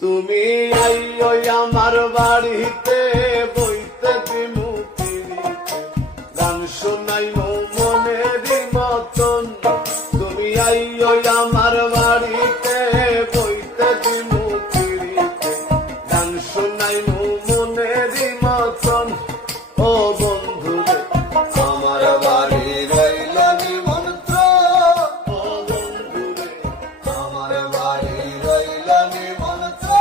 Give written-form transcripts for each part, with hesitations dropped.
তুমি আইও আমার বাড়িতে বইতে দিমু পিরিতে গান শোনাইমু মনেরই মতন। তুমি আইও আমার বাড়িতে বইতে দিমু পিরিতে গান শোনাইমু মনেরই মতন। ও বন্ধু আমার বাড়ি রইল নিমন্ত্রণ, ও বন্ধু আমার বাড়ি রইল নিমন্ত্রণ।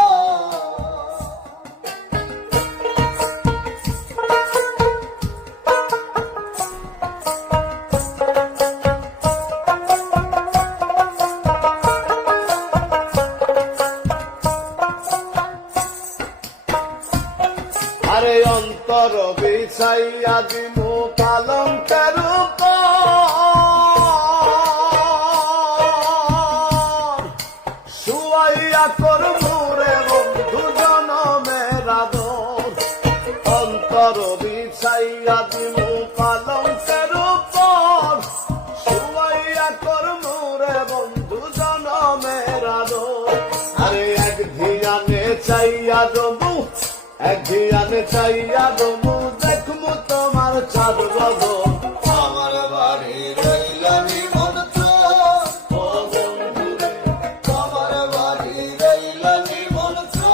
আরে অন্তর বিছাইয়া দিমু পালঙ্কের উপর, শুয়াইয়া করমু রে বন্ধু জনমের আদর। অন্তর বিছাইয়া দিমু পালঙ্কের উপর, শুয়াইয়া করমু রে বন্ধু জনমের আদর। আরে এক ধিয়ানে চাইয়া দমু, এক ধিয়ানে চাইয়া দমু, দেখমু তোমার চাঁদ বদন। আমার বাড়ি রইল নিমন্ত্রণ, ও বন্ধু রে আমার বাড়ি রইল নিমন্ত্রণ।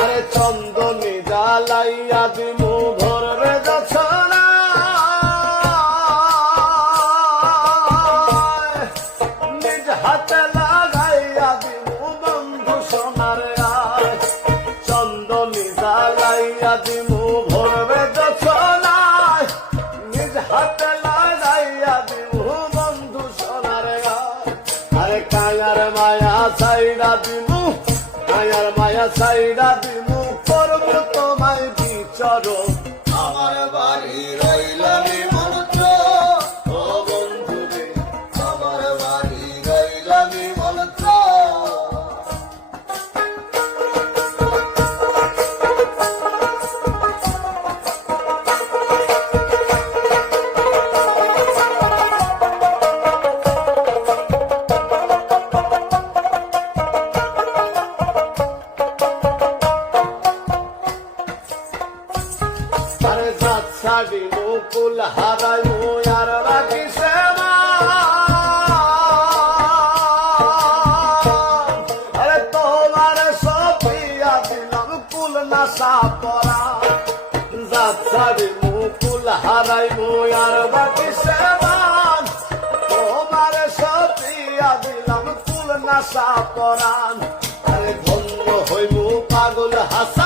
আরে চন্দনী জ্বালাইয়া দিমু ভোরে যছনা, নিজ হাতে লাগাইয়া দিমু বন্ধু সোনার গায়। চন্দনী জ্বালাইয়া দিমু ভোরে যছনায়, নিজ হাতে লাগাইয়া দিমু বন্ধু সোনার গায়। আরে কায়ার মায়া চাইরা দিমু, কায়ার মায়া চাইরা দিমু, করবো তোমায় বিচরণ। আমার বাড়ি রইল নিমন্ত্রণ, ও বন্ধু রে আমার বাড়ি রইল নিমন্ত্রণ। আরে জাত ছাড়ি মুকুল হারাই আর রাখি সেবা। আরে তোমার সপিয়া দিলাম কুল নাশা পরা, জাত ছাড়ি মুকুল হারাই আর রাখি সেবা। তোমার সপিয়া দিলাম কুল নাশা পরান। আরে ধন্য হইমু পাগল হাসা,